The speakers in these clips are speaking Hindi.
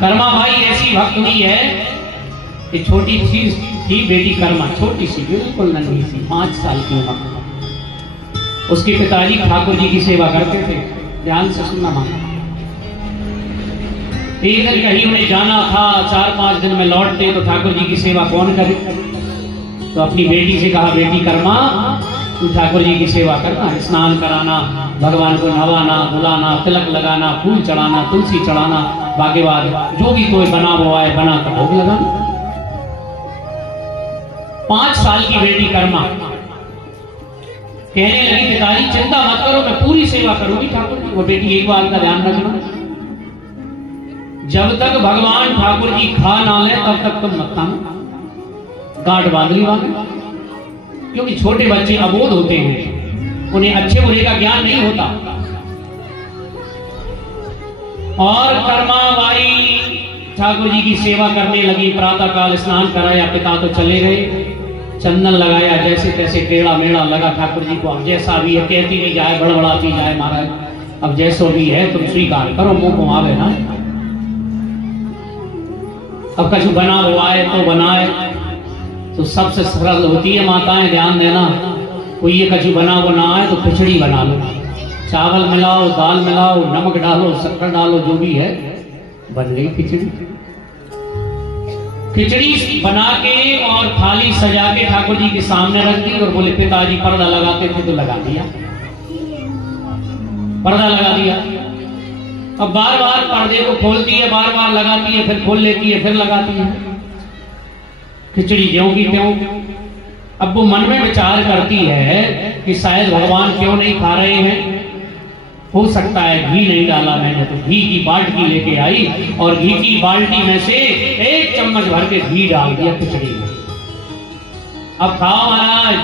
कर्मा भाई ऐसी भक्त हुई है कि छोटी सी थी बेटी कर्मा, छोटी सी बिल्कुल नन्ही सी, 5 साल की उम्र। उसके पिताजी ठाकुर जी की सेवा करते थे। ध्यान से सुनना मां। एक दिन कहीं उन्हें जाना था, 4-5 दिन में लौटते तो ठाकुर जी की सेवा कौन करे? तो अपनी बेटी से कहा, बेटी कर्मा तू ठाकुर जी की सेवा करना, स्नान कराना, भगवान को नहवाना, धुलाना, तिलक लगाना, फूल चढ़ाना, तुलसी चढ़ाना, बाकी बाद जो भी कोई बना वो आए बना कर भोग लगाना। 5 साल की बेटी कर्मा कहने लगी, पिताजी चिंता मत करो, मैं पूरी सेवा करूंगी ठाकुर जी। वो बेटी एक बात का ध्यान रखना, जब तक भगवान ठाकुर जी खा ना ले तब तक तुम मत खाना, गांठ बांध ली वहां। क्योंकि छोटे बच्चे अबोध होते हैं, उन्हें अच्छे बुरे का ज्ञान नहीं होता। और कर्मा बाई ठाकुर जी की सेवा करने लगी। प्रातः काल स्नान कराया, पिता तो चले गए, चंदन लगाया, जैसे तैसे टेढ़ा मेढ़ा लगा ठाकुर जी को। अब जैसा भी है, कहती भी जाए, बड़बड़ाती जाए, महाराज अब जैसो भी है तुम स्वीकार करो, मुंह को आवे ना। अब कछु बना वो आए तो बनाए, तो सबसे सरल होती है माताएं, ध्यान देना। कोई ये कछु बना वो ना आए तो खिचड़ी बना लो, चावल मिलाओ, दाल मिलाओ, नमक डालो, शक्कर डालो, जो भी है, बन गई खिचड़ी। खिचड़ी बना के और थाली सजा के ठाकुर जी के सामने रख दी और बोले, पिताजी पर्दा लगाते थे तो लगा दिया, पर्दा लगा दिया। अब बार बार पर्दे को खोलती है, बार बार लगाती है, फिर खोल लेती है, फिर लगाती है, खिचड़ी ज्यों की त्यों। अब वो मन में विचार करती है कि शायद भगवान क्यों नहीं खा रहे हैं, हो सकता है घी नहीं डाला मैंने, तो घी की बाल्टी लेके आई और घी की बाल्टी में से 1 चम्मच भर के घी डाल दिया खिचड़ी में। अब खाओ महाराज,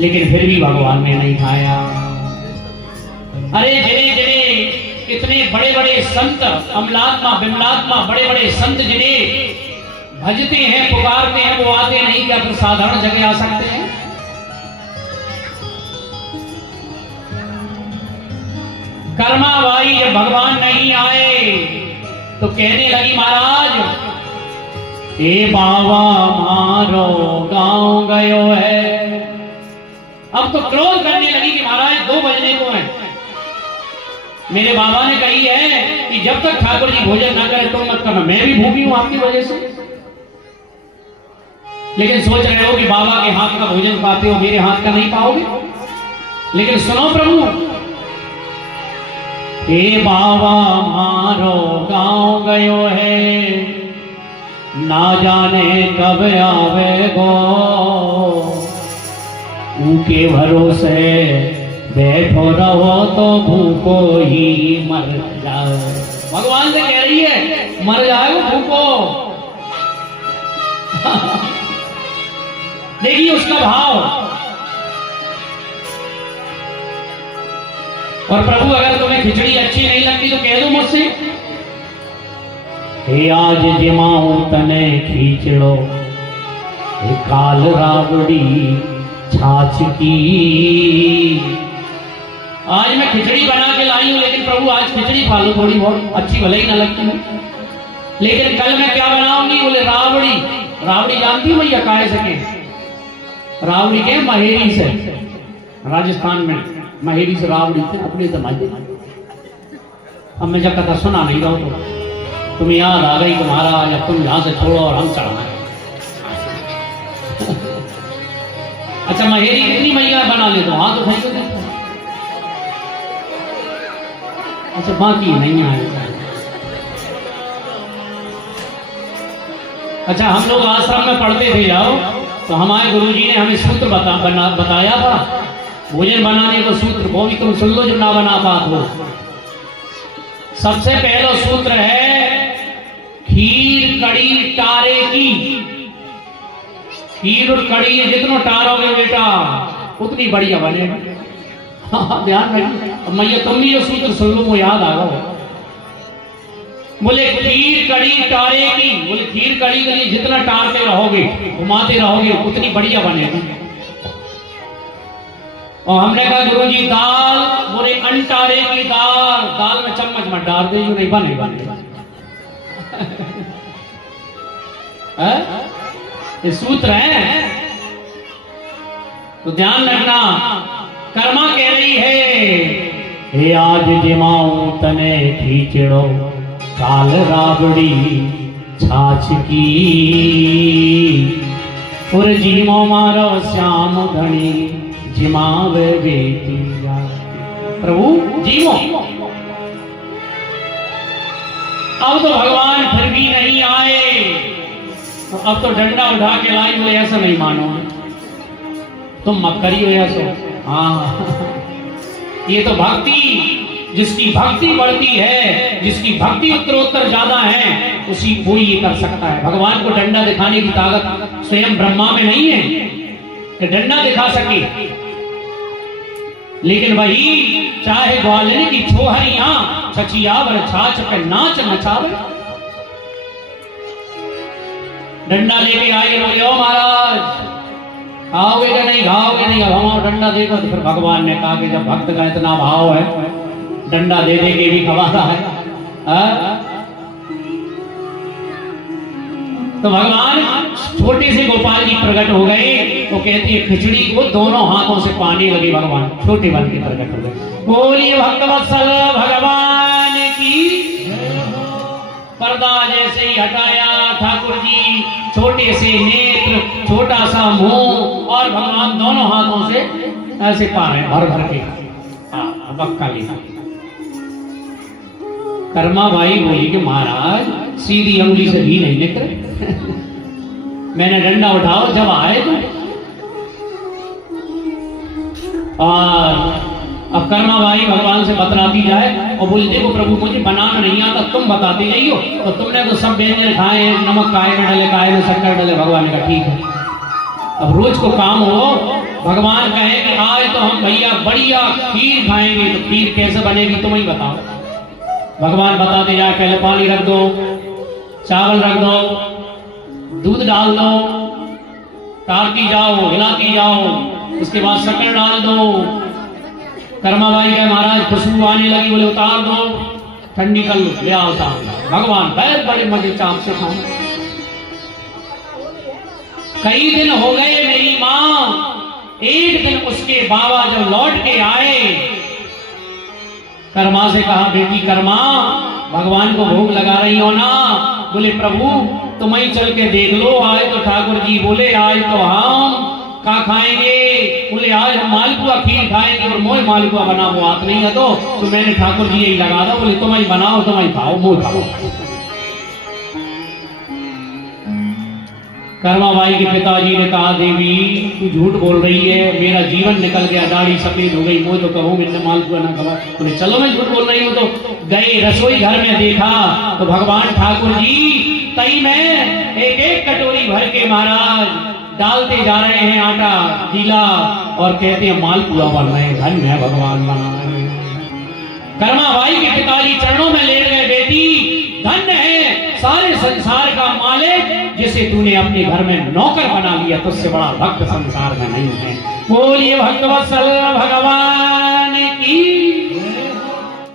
लेकिन फिर भी भगवान ने नहीं खाया। अरे जिन्हें जिन्हें इतने बड़े बड़े संत, अमलात्मा बिमलात्मा बड़े बड़े संत जिन्हें भजते हैं, पुकारते हैं, वो आते नहीं, क्या साधारण जगह आ सकते हैं? कर्मा भाई जब भगवान नहीं आए तो कहने लगी, महाराज ए बाबा मारो गांव गयो है। अब तो क्रोध करने लगी कि महाराज 2 बजने को है, मेरे बाबा ने कही है कि जब तक ठाकुर जी भोजन ना करे तुम मत करना, मैं भी भूखी हूं आपकी वजह से। लेकिन सोच रहे हो कि बाबा के हाथ का भोजन पाते हो, मेरे हाथ का नहीं पाओगे। लेकिन सुनो प्रभु, ए बाबा मारो गांव गयो है, ना जाने कब आवे गो, उनके भरोसे बैठो रहो तो भूखो ही मर जाओ। भगवान से कह रही है, मर जाओ भूखो। देखिए उसका भाव। और प्रभु अगर तुम्हें खिचड़ी अच्छी नहीं लगती तो कह दो मुझसे, हे आज जिमाऊ तने खींचड़ो, हे काल रावड़ी छाछ की। आज मैं खिचड़ी बना के लाई हूं, लेकिन प्रभु आज खिचड़ी खा लो थोड़ी बहुत, अच्छी भले ही ना लगती है। लेकिन कल मैं क्या बनाऊंगी? बोले रावड़ी। रावड़ी जानती हो भैया काहे से के? रावड़ी के महेरी से, राजस्थान में महेरी से रावड़ी थे अपने जमाने। अब मैं जब कथा सुना नहीं रहा तो तुम्हें याद आ गई तुम्हारा, जब तुम यहां से छोड़ो और हम चढ़ाए। अच्छा महेरी कितनी मैया बना ले तो हाथ उठाई तो। अच्छा बाकी नहीं आए। अच्छा हम लोग आश्रम में पढ़ते थे जाओ, तो हमारे गुरुजी ने हमें सूत्र बताया था भोजन बनाने को सूत्र, वो भी तुम सुन लो जो ना बना पात हो। सबसे पहला सूत्र है खीर कड़ी टारे की। खीर और कड़ी जितना टारोगे बेटा उतनी बढ़िया बनेगा। ध्यान रखिए। मैया तुम भी जो सूत्र सुन लो वो याद आ गया। बोले खीर कड़ी टारे की, बोले खीर कड़ी के लिए जितना टारते रहोगे घुमाते रहोगे उतनी बढ़िया बनेगी। और हमने कहा गुरुजी दाल, बोले अंटारे की दाल, दाल में चम्मच मत डाल दे, नहीं बने बने। ये सूत्र है, तो ध्यान रखना। कर्मा कह रही है, हे आज जिमाऊं तने खींचड़ो काल राबड़ी छाछ की, और जीमो मारो श्याम धनी जिमावे बेटिया। प्रभु जीमो। अब तो भगवान फिर भी नहीं आए, तो अब तो डंडा उठा के लाई बोले ऐसा नहीं मानो, तुम मत करियो ऐसा। हाँ, ये तो भक्ति, जिसकी भक्ति बढ़ती है, जिसकी भक्ति उत्तरोत्तर ज्यादा है, उसी को ये कर सकता है। भगवान को डंडा दिखाने की ताकत स्वयं ब्रह्मा में नहीं है कि डंडा दिखा सके, लेकिन वही चाहे ग्वालिनी की छोहरियां छछियावर छाछ पे नाच नचावे। डंडा लेके आए, बोले ओ महाराज खाओगे क्या नहीं, खाओगे नहीं, अब डंडा देखो। तो फिर भगवान ने कहा कि जब भक्त का इतना भाव है, डंडा दे दे के भी खवाता है। तो भगवान छोटे से गोपाल जी प्रकट हो गए, तो कहती है खिचड़ी को दोनों हाथों से पानी लगी, भगवान छोटे बन के प्रकट हो गए। बोलिए भक्तवत्सल भगवान की। पर्दा जैसे ही हटाया ठाकुर जी, छोटे से नेत्र, छोटा सा मुंह, और भगवान दोनों हाथों से ऐसे पा रहे हैं भर भर के। बक्का लेना। कर्मा भाई बोली कि महाराज सीधी अंगुली से भी नहीं निकले। मैंने डंडा उठाओ जब आए तो। और अब कर्मा भाई भगवान से बतलाती जाए और बोली देखो प्रभु मुझे बनाना नहीं आता, तुम बताते नहीं हो, तो तुमने तो सब व्यंजन खाए, नमक काय में डले, काय में शक्कर डले। भगवान का ठीक है, अब रोज को काम हो। भगवान कहे कि आज तो हम भैया बढ़िया खीर खाएंगे, तो खीर कैसे बनेगी तुम ही बताओ। भगवान बताते जाए, पहले पानी रख दो, चावल रख दो, दूध डाल दो, तारती जाओ, हिलाती जाओ, उसके बाद शक्कर डाल दो। कर्मा भाई है महाराज खुशबू आने लगी, बोले उतार दो, ठंडी कर लो, ले आओ उतार। भगवान बहुत बड़े मजे चाप से खाओ। कई दिन हो गए मेरी माँ, एक दिन उसके बाबा जब लौट के आए, कर्मा से कहा बेटी कर्मा भगवान को भोग लगा रही हो ना? बोले प्रभु तुम ही चल के देख लो। आए तो ठाकुर जी बोले आज तो हम का खाएंगे? बोले आज हम मालपुआ खीर खाएंगे, और मोह मालपुआ बना वो आत नहीं है, तो मैंने ठाकुर जी यही लगा दो। बोले तुम ही बनाओ, तुम ही खाओ, मोह खाओ। कर्मा बाई के पिताजी ने कहा देवी तू झूठ बोल रही है, मेरा जीवन निकल गया, दाढ़ी सफेद हो गई, मोह तो कहो मैंने मालपुआ ना खवा। बोले चलो मैं झूठ बोल रही हूँ। तो गए रसोई घर में, देखा तो भगवान ठाकुर जी तई में एक एक कटोरी भर के महाराज डालते जा रहे हैं आटा गीला, और कहते हैं मालपुआ बन रहे हैं, धन्य है भगवान बना रहे हैं। कर्मा बाई के पिताजी चरणों में लेट गए, बेटी धन्य है सारे संसार का मालिक जिसे तूने अपने घर में नौकर बना लिया, तुझसे बड़ा भक्त संसार में नहीं है। बोलिए भक्तवत्सल भगवान की।